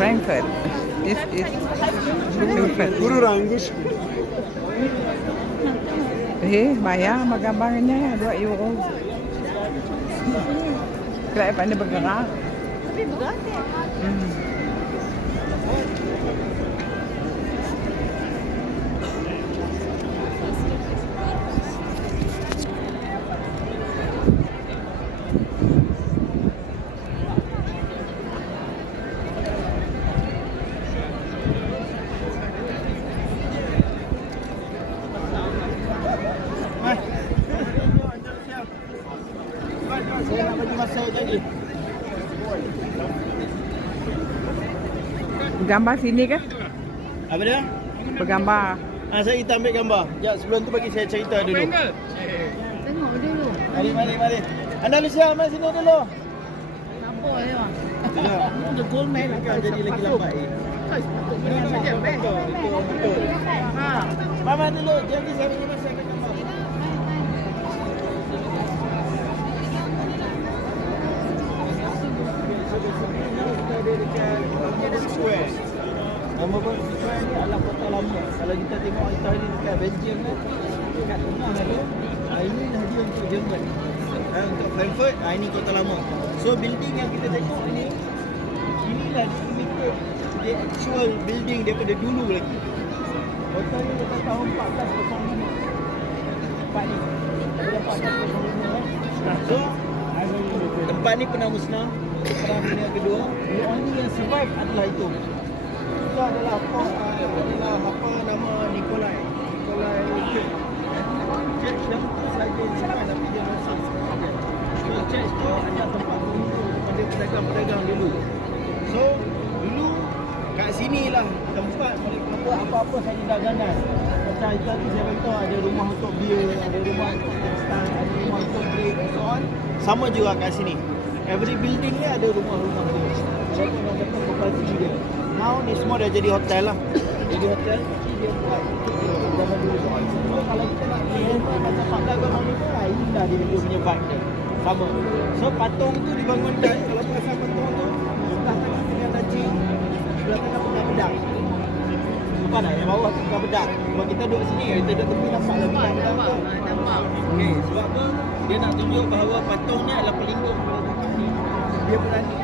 Frankfurt. This is Frankfurt. Guru Rangus. Bayar gambarnya 2 euro. Kaya pa na bergerak. Tapi berat ya. Saya nak bagi masa lagi. Gambar sini kan? Apa dia? Bergambar. Kita ambil gambar. Ya, sebelum tu bagi saya cerita dulu. Tengok dulu. Mari. Andalusia, mari sini dulu. Nampak ya. Ya. The gold man Akan jadi lagi lambat. Betul. Mama dulu, jadi saya bagi masa ke gambar. Kita ada dekat Square. Nama pun Square ni adalah kota lama. Kalau kita tengok kita ni dekat Belgium kan, dekat tengah ada. Ini dah dia untuk Jerman. Untuk Frankfurt, ini kota lama. So building yang kita tengok ni, inilah limited the actual building daripada dulu lagi. Kota ni daripada tahun 1405. Tempat ni. Daripada 1405 kan. So tempat ni pernah musnah Perang Dunia Kedua. The only yang survive adalah itu. Itu adalah apa nama Nikolai Church yang saja survive tapi dia masih survive. So church tu ada tempat tunggu kepada pedagang-pedagang dulu. So dulu kat sini lah tempat mereka buat apa-apa saja dagangan. Macam itu tadi saya beritahu ada rumah untuk bir, ada rumah untuk tekstil, ada rumah untuk break and so on. Sama juga kat sini. Every building ni ada rumah-rumah dia. Mereka nak datang property dia. Now ni semua dah jadi hotel lah. Jadi hotel, dia buat zaman dulu. So kalau kita nak macam pakai gambar ni pun, inilah dia punya vibe dia. Sama. So patung tu dibangunkan, kalau pasal patung tu, sebelah kanan dengan Najib, sebelah kanan punya pedang. Nampak tak? Yang bawah tu bukan pedang. Sebab kita duduk sini, kita duduk tepi nampak lagi pedang tu. Okey, sebab apa? Dia nak tunjuk bahawa patung ni adalah pelindung kepada tempat ni. Dia berani